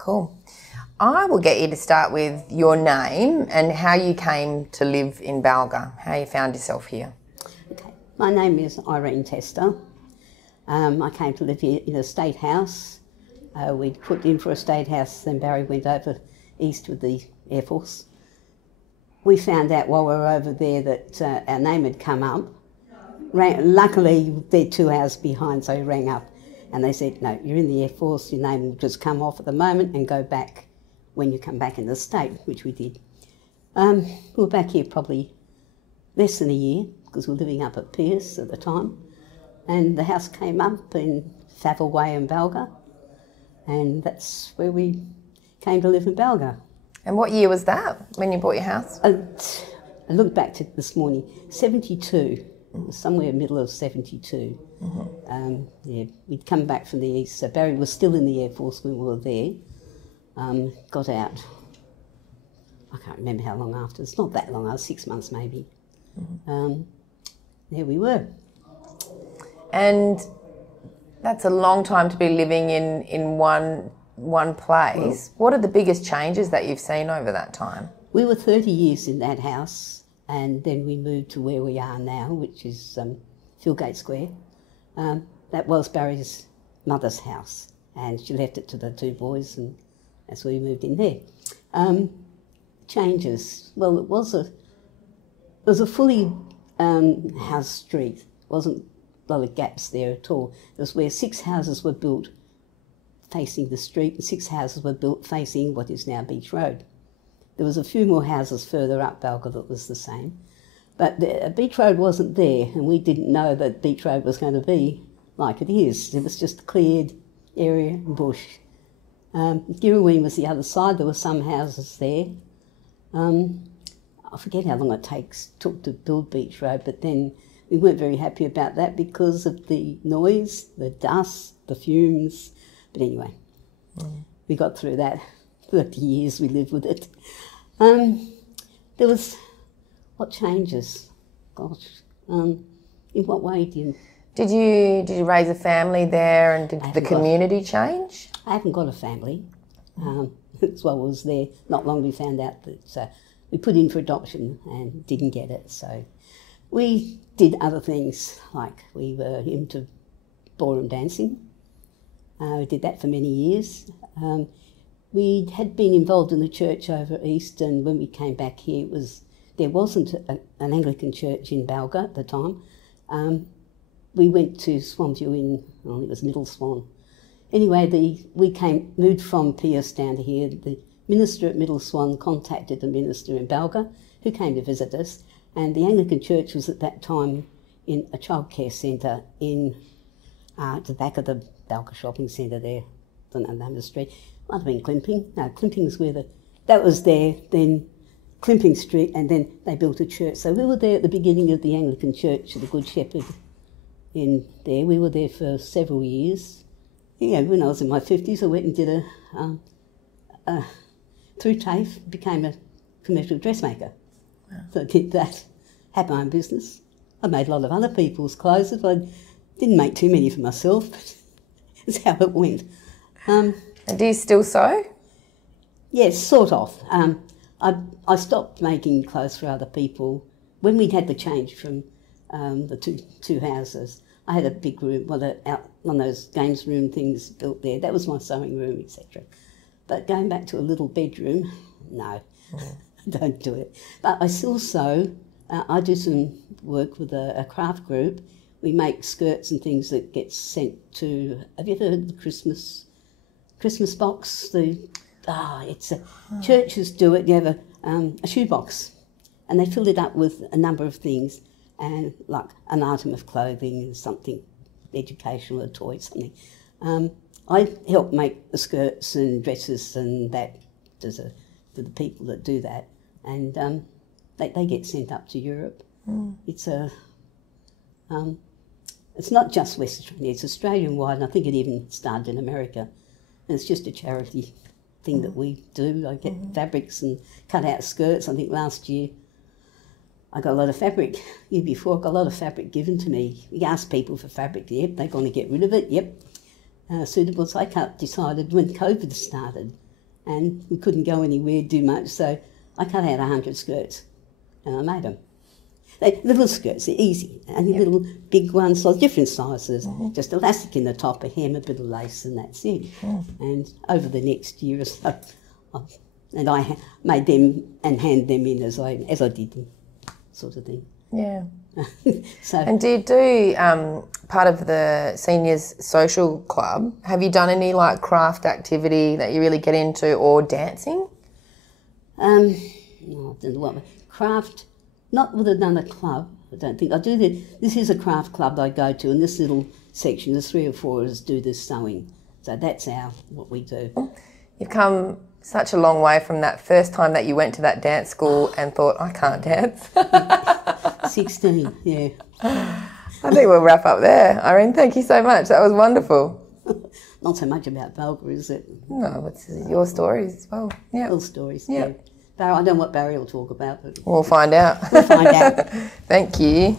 Cool. I will get you to start with your name and how you came to live in Balga, how you found yourself here. Okay. My name is Irene Tester. I came to live here in a state house. We put in for a state house, then Barry went over east with the Air Force. We found out while we were over there that our name had come up. Luckily, they're 2 hours behind, so we rang up and they said, no, you're in the Air Force, your name will just come off at the moment and go back when you come back in the state, which we did. We were back here probably less than a year because we were living up at Pierce at the time. And the house came up in Favell Way in Balga, and that's where we came to live in Balga. And what year was that when you bought your house? I looked back to this morning, 72, somewhere middle of 72. Mm-hmm. Yeah, we'd come back from the east, so Barry was still in the Air Force when we were there. Got out, I can't remember how long after, it's not that long, I was 6 months maybe. Mm-hmm. There we were. And that's a long time to be living in one place. What are the biggest changes that you've seen over that time? We were 30 years in that house, and then we moved to where we are now, which is Fieldgate Square. That was Barry's mother's house, and she left it to the 2 boys, and that's where we moved in there. Changes. Well, it was a fully house street. Wasn't a lot of gaps there at all. It was where 6 houses were built facing the street and 6 houses were built facing what is now Beach Road. There was a few more houses further up Balga that was the same. But Beach Road wasn't there, and we didn't know that Beach Road was going to be like it is. It was just a cleared area and bush. Girraween was the other side. There were some houses there. I forget how long it took to build Beach Road, but then we weren't very happy about that because of the noise, the dust, the fumes. But anyway, we got through that. 30 years we lived with it. There was, what changes? Gosh, in what way Did you raise a family there, and did the community change? I haven't got a family. That's why I was there. Not long we found out that we put in for adoption and didn't get it. So we did other things, like we were into ballroom dancing. We did that for many years. We had been involved in the church over east, and when we came back here, there wasn't an Anglican church in Balga at the time. We went to Swanview it was Middle Swan. Anyway, we moved from Pierce down to here. The minister at Middle Swan contacted the minister in Balga, who came to visit us, and the Anglican church was at that time in a childcare centre at the back of the Balga shopping centre there, on the street. Might have been Climping. No, Climping's that was there, then Climping Street, and then they built a church. So we were there at the beginning of the Anglican Church of the Good Shepherd in there. We were there for several years. Yeah, when I was in my 50s, I went and did through TAFE, became a commercial dressmaker. Wow. So I did that, had my own business. I made a lot of other people's clothes. I didn't make too many for myself, but that's how it went. And do you still sew? Yes, sort of. I stopped making clothes for other people when we'd had the change from the two houses. I had a big room, one of those games room things built there. That was my sewing room, etc. But going back to a little bedroom, no, I don't do it. But I still sew. I do some work with a craft group. We make skirts and things that get sent to. Have you ever heard of the Christmas box? Churches do it. You have a shoebox, and they fill it up with a number of things, and like an item of clothing, something educational, a toy, something. I help make the skirts and dresses and that to the people that do that, and they get sent up to Europe. It's not just West Australia, it's Australian-wide, and I think it even started in America. And it's just a charity thing that we do. I get fabrics and cut out skirts. I think last year I got a lot of fabric. Year before I got a lot of fabric given to me. We asked people for fabric, yep, they're going to get rid of it, yep. Suitable, so I decided when COVID started, and we couldn't go anywhere, do much, so I cut out 100 skirts and I made them. Little skirts, they're easy, only little big ones, so different sizes, just elastic in the top, a hem, a bit of lace, and that's it. And over the next year or so, I made them and hand them in as I did them, sort of thing. Yeah. And do you do part of the seniors social club? Have you done any like craft activity that you really get into, or dancing? No, I don't know what craft. Not with another club, I don't think. This is a craft club that I go to, and this little section, there's 3 or 4 of us do this sewing. So that's what we do. You've come such a long way from that first time that you went to that dance school and thought, I can't dance. 16, yeah. I think we'll wrap up there. Irene, thank you so much. That was wonderful. Not so much about Balga, is it? No, it's your stories as well. Yeah. Little stories, yeah. I don't know what Barry will talk about. But we'll find out. We'll find out. Thank you.